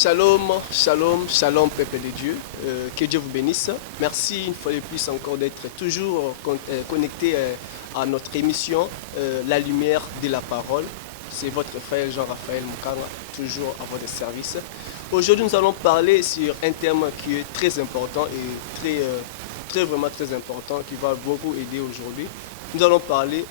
Shalom, shalom, shalom, peuple de Dieu. Que Dieu vous bénisse. Merci une fois de plus encore d'être toujours connecté à notre émission La lumière de la parole. C'est votre frère Jean-Raphaël Moukanga, toujours à votre service. Aujourd'hui, nous allons parler sur un thème qui est très important et vraiment très important, qui va beaucoup aider aujourd'hui. Nous allons parler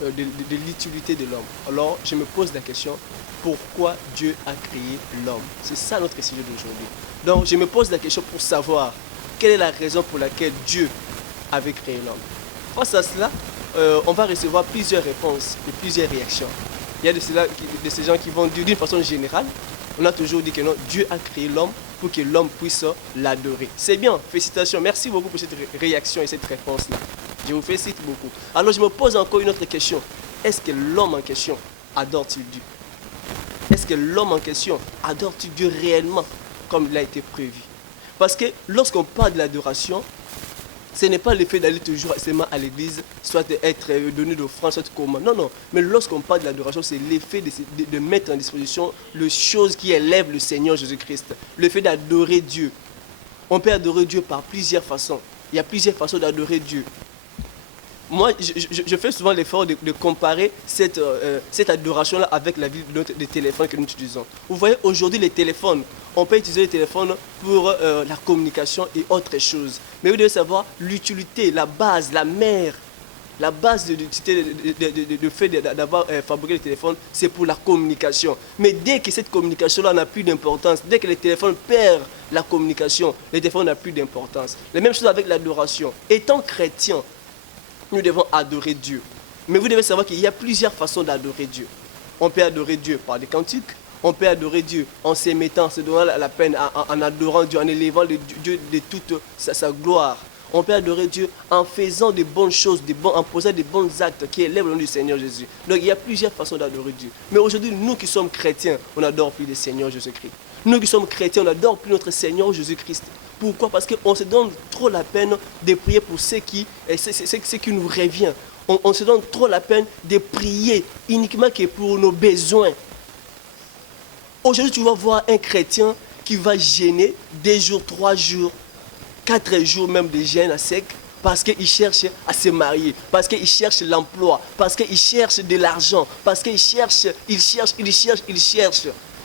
de l'utilité de l'homme. Alors, je me pose la question, pourquoi Dieu a créé l'homme? C'est ça notre sujet d'aujourd'hui. Donc, je me pose la question pour savoir quelle est la raison pour laquelle Dieu avait créé l'homme. Face à cela, on va recevoir plusieurs réponses et plusieurs réactions. Il y a de ces gens qui vont dire d'une façon générale, on a toujours dit que non, Dieu a créé l'homme pour que l'homme puisse l'adorer. C'est bien, félicitations, merci beaucoup pour cette réaction et cette réponse-là. Je vous félicite beaucoup. Alors je me pose encore une autre question. Est-ce que l'homme en question adore-t-il Dieu? Est-ce que l'homme en question adore-t-il Dieu réellement comme il a été prévu? Parce que lorsqu'on parle de l'adoration, ce n'est pas le fait d'aller toujours seulement à l'église, soit d'être donné d'offrande, soit comment. Non, non. Mais lorsqu'on parle de l'adoration, c'est l'effet de mettre en disposition les choses qui élèvent le Seigneur Jésus-Christ. Le fait d'adorer Dieu. On peut adorer Dieu par plusieurs façons. Il y a plusieurs façons d'adorer Dieu. Moi, je fais souvent l'effort de comparer cette adoration-là avec la vie des téléphones que nous utilisons. Vous voyez, aujourd'hui, les téléphones, on peut utiliser les téléphones pour la communication et autres choses. Mais vous devez savoir l'utilité, la base, la mère, la base de fait d'avoir fabriqué le téléphone, c'est pour la communication. Mais dès que cette communication-là n'a plus d'importance, dès que le téléphone perd la communication, le téléphone n'a plus d'importance. La même chose avec l'adoration. Étant chrétien, nous devons adorer Dieu. Mais vous devez savoir qu'il y a plusieurs façons d'adorer Dieu. On peut adorer Dieu par des cantiques. On peut adorer Dieu en se mettant, en se donnant la peine, en adorant Dieu, en élevant Dieu de toute sa gloire. On peut adorer Dieu en faisant de bonnes choses, en posant de bons actes qui élèvent le nom du Seigneur Jésus. Donc il y a plusieurs façons d'adorer Dieu. Mais aujourd'hui, nous qui sommes chrétiens, on n'adore plus le Seigneur Jésus-Christ. Nous qui sommes chrétiens, on n'adore plus notre Seigneur Jésus-Christ. Pourquoi? Parce qu'on se donne trop la peine de prier pour ce qui nous revient. On se donne trop la peine de prier uniquement que pour nos besoins. Aujourd'hui, tu vas voir un chrétien qui va gêner 2 jours, 3 jours, 4 jours même de jeûne à sec parce qu'il cherche à se marier, parce qu'il cherche l'emploi, parce qu'il cherche de l'argent, parce qu'il cherche.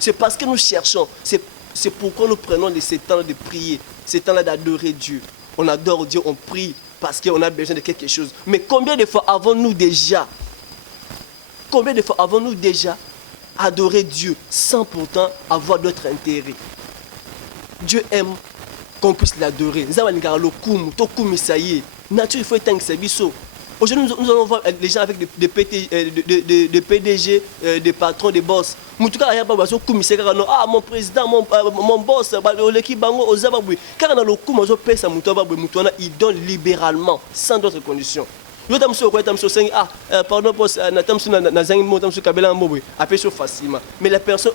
C'est parce que nous cherchons. C'est pourquoi nous prenons ce temps de prier, ce temps-là d'adorer Dieu. On adore Dieu, on prie parce qu'on a besoin de quelque chose. Mais combien de fois avons-nous déjà adoré Dieu sans pourtant avoir d'autres intérêts? Dieu aime qu'on puisse l'adorer. Aujourd'hui, nous allons voir les gens avec des PDG, des patrons, des boss. Ah, mon président, mon boss, il donne libéralement, sans d'autres conditions. Pardon, boss, facilement. Mais la personne,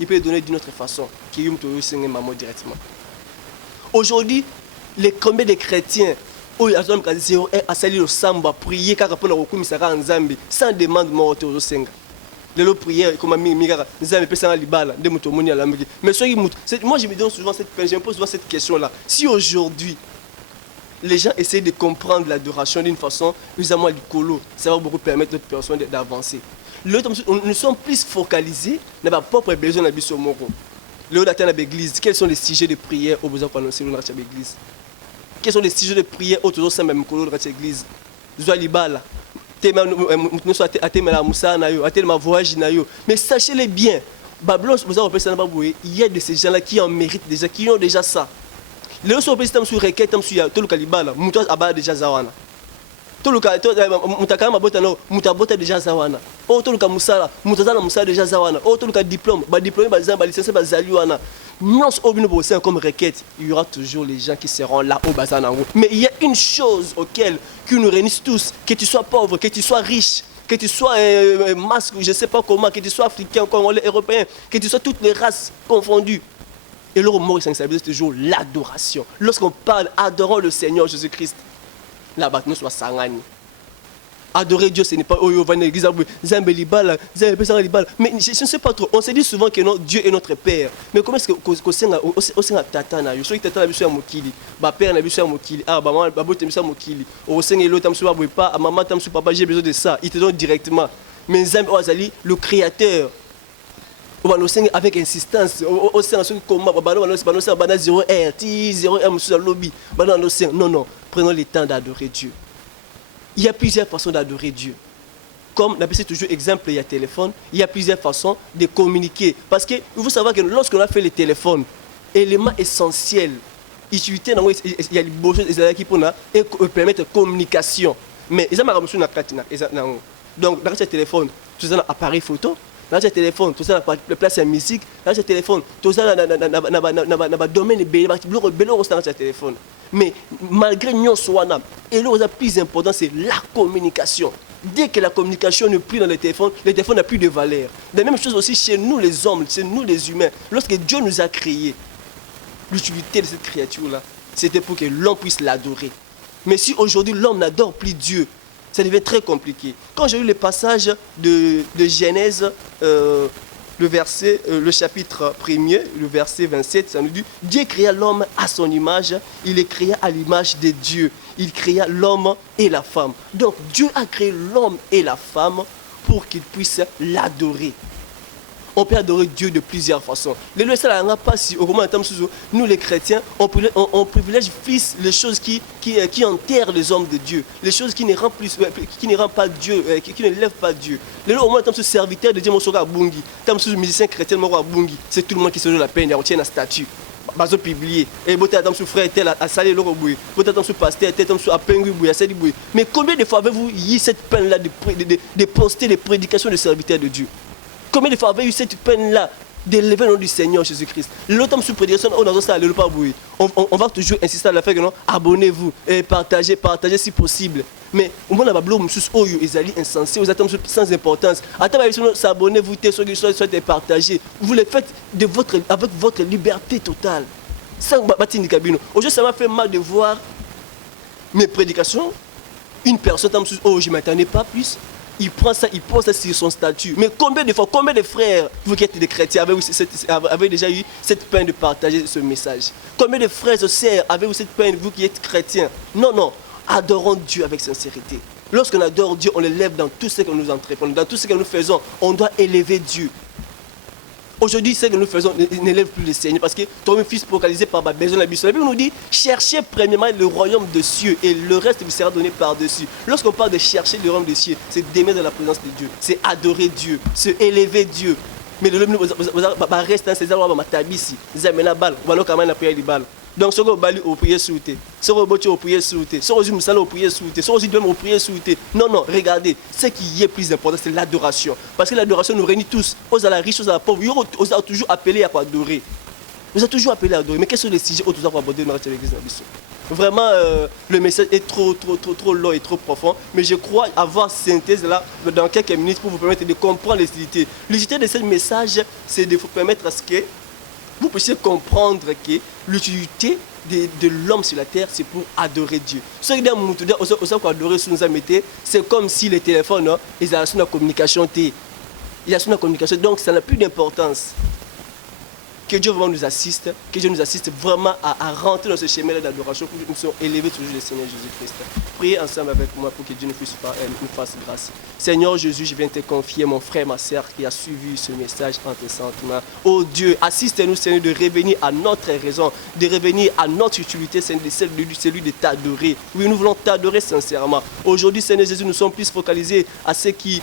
il peut donner d'une autre façon, directement. Aujourd'hui, les combien de chrétiens à salir le samba, prier sans demande morte aux senga. Les prières comme mais moi je me donne souvent je me pose souvent cette question là. Si aujourd'hui les gens essaient de comprendre l'adoration d'une façon usuellement licolo, ça va beaucoup permettre à notre personne d'avancer. Nous sommes plus focalisés dans nos propres besoins de la moko. Quels sont les sujets de prière au besoin d'annoncer dans l'église? Quels sont les sujets de prière au besoin de l'église? Mais sachez-les bien, il y a de ces gens-là qui en méritent déjà, qui ont déjà ça. Les autres sont sur requête, sur tout le calibre, déjà zawana. Mutakana mabota no mutabota deja zawana o toluka musala mutazana musala deja zawana o toluka diplôme ba licence ba zaliwana nyons obino bossé comme requête. Il y aura toujours les gens qui seront là au bazana. Mais il y a une chose auquel qui nous réunissent tous, que tu sois pauvre, que tu sois riche, que tu sois masque, je ne sais pas comment, que tu sois africain, congolais, européen, que tu sois toutes les races confondues. Et leur mot c'est toujours l'adoration. Lorsqu'on parle adorant le Seigneur Jésus-Christ, là-bas nous soit sangani. Adorer Dieu, ce n'est pas, oh, on va à l'église, mais je ne sais pas trop. On se dit souvent que non, Dieu est notre Père. Mais comment est-ce que on tata na yo, so tata na biso ya mokili, ba père na biso ya mokili, ah ba maman, ba bote biso ya mokili, o senga l'autre tam so ba pas, à maman tam so papa, j'ai besoin de ça. Il te donne directement. Mais Nzambe Ozali, le créateur, avec insistance, au sein de comment, bana 0R, 0R, monsieur lobby, non, non, prenons le temps d'adorer Dieu. Il y a plusieurs façons d'adorer Dieu. Comme on a toujours exemple, il y a téléphone, il y a plusieurs façons de communiquer. Parce que il faut savoir que lorsqu'on a fait le téléphone, élément essentiel, il y a des choses qui permettent la communication. Mais ils ont donc dans ce téléphone, tout ça appareil photo, dans ce téléphone, tout ça la place de musique, dans ce téléphone, tout ça dans domaine dans ce téléphone. Mais malgré nous, et le plus important, c'est la communication. Dès que la communication n'est plus dans le téléphone n'a plus de valeur. La même chose aussi chez nous les hommes, chez nous les humains. Lorsque Dieu nous a créés, l'utilité de cette créature-là, c'était pour que l'homme puisse l'adorer. Mais si aujourd'hui l'homme n'adore plus Dieu, ça devient très compliqué. Quand j'ai lu le passage de Genèse, le chapitre 1er, le verset 27, ça nous dit « Dieu créa l'homme à son image, il les créa à l'image de Dieu. Il créa l'homme et la femme. » Donc Dieu a créé l'homme et la femme pour qu'ils puissent l'adorer. On peut adorer Dieu de plusieurs façons. Nous les chrétiens, on privilège plus les choses qui enterrent les hommes de Dieu, les choses qui ne rendent pas Dieu, qui ne lèvent pas Dieu. Les au moins, tant que serviteur de Dieu, tant que musicien chrétien, c'est tout le monde qui se donne la peine, il retient un statut. Bazo publié et boté attend sous frère tel à saler le reboué boté attend sous pasteur tel attend sous à pengu boué à sali boué. Mais combien de fois avez-vous eu cette peine là de poster les prédications de serviteurs de Dieu? Combien de fois avez-vous eu cette peine-là d'élever le nom du Seigneur Jésus-Christ? L'autre sous prédication, on va toujours insister à la fin que non, abonnez-vous et partagez si possible. Mais au moins, ils allaient insensés, vous êtes sans importance. Attendez, s'abonnez-vous, soit partagez. Vous le faites avec votre liberté totale. Aujourd'hui, ça m'a fait mal de voir mes prédications. Une personne, je ne m'attendais pas plus. Il prend ça, il pose ça sur son statut. Mais combien de fois, combien de frères, vous qui êtes des chrétiens, avez déjà eu cette peine de partager ce message? Combien de frères et sœurs avez-vous cette peine, vous qui êtes chrétiens? Non, non, adorons Dieu avec sincérité. Lorsqu'on adore Dieu, on l'élève dans tout ce que nous entreprenons, dans tout ce que nous faisons, on doit élever Dieu. Aujourd'hui, ce que nous faisons n'élève plus le Seigneur parce que ton fils focalisé par ma besoin de la Bible. La Bible nous dit cherchez premièrement le royaume des cieux et le reste vous sera donné par-dessus. Lorsqu'on parle de chercher le royaume des cieux, c'est d'aimer dans la présence de Dieu, c'est adorer Dieu, c'est élever Dieu. Mais le reste dans ces endroits, matabisi, zamena bal, on va quand même la prière du bal. Donc, ce qu'on bali au prier souté, ce qu'on botche au prier souté, ce qu'on musala au prier souté, ce qu'on dit au prier souté. Non, non, regardez, ce qui est plus important, c'est l'adoration. Parce que l'adoration nous réunit tous, aux à la riche, aux à la pauvre, aux a toujours appelé à adorer. Vous êtes toujours appelé à adorer. Mais quels sont les sujets où nous avons abordé dans l'église? Vraiment, le message est trop long et trop profond. Mais je crois avoir synthèse là dans quelques minutes pour vous permettre de comprendre les utilités. L'utilité de ce message, c'est de vous permettre à ce que vous puissiez comprendre que l'utilité de l'homme sur la terre, c'est pour adorer Dieu. Ce qui adorer sous nous a mettez, c'est comme si les téléphones, ils ont une communication. Il y a une communication, donc ça n'a plus d'importance. Que Dieu vraiment nous assiste, que Dieu nous assiste vraiment à rentrer dans ce chemin d'adoration pour que nous soyons élevés toujours le Seigneur Jésus-Christ. Priez ensemble avec moi pour que Dieu nous fasse grâce. Seigneur Jésus, je viens te confier mon frère, ma soeur qui a suivi ce message en tes sentiments. Oh Dieu, assiste-nous Seigneur de revenir à notre raison, de revenir à notre utilité, Seigneur, celui de t'adorer. Oui, nous voulons t'adorer sincèrement. Aujourd'hui, Seigneur Jésus, nous sommes plus focalisés à ce qui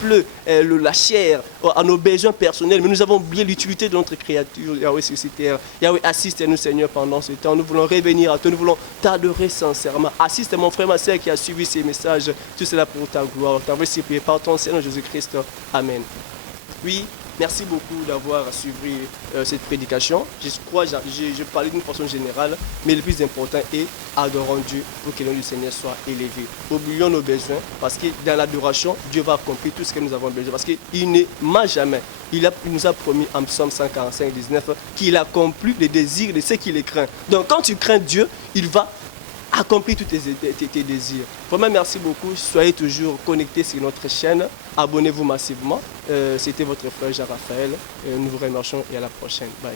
pleut, la chair, à nos besoins personnels, mais nous avons oublié l'utilité de notre créature, Yahweh sur cette terre. Yahweh, assiste-nous Seigneur pendant ce temps. Nous voulons revenir à toi, nous voulons t'adorer sincèrement. Assiste mon frère, ma soeur qui a suivi ces messages. Tout cela pour ta gloire. T'envoie si prier par ton Seigneur Jésus-Christ. Amen. Oui, merci beaucoup d'avoir suivi cette prédication. Je crois, je parlais d'une façon générale, mais le plus important est adorons Dieu pour que le nom du Seigneur soit élevé. Oublions nos besoins, parce que dans l'adoration, Dieu va accomplir tout ce que nous avons besoin. Parce qu'il ne ment jamais. Il nous a promis en Psaume 145, 19 qu'il accomplit les désirs de ceux qui les craignent. Donc quand tu crains Dieu, il va accomplir tous tes désirs. Vraiment, merci beaucoup. Soyez toujours connectés sur notre chaîne. Abonnez-vous massivement. C'était votre frère Jean-Raphaël. Nous vous remercions et à la prochaine. Bye.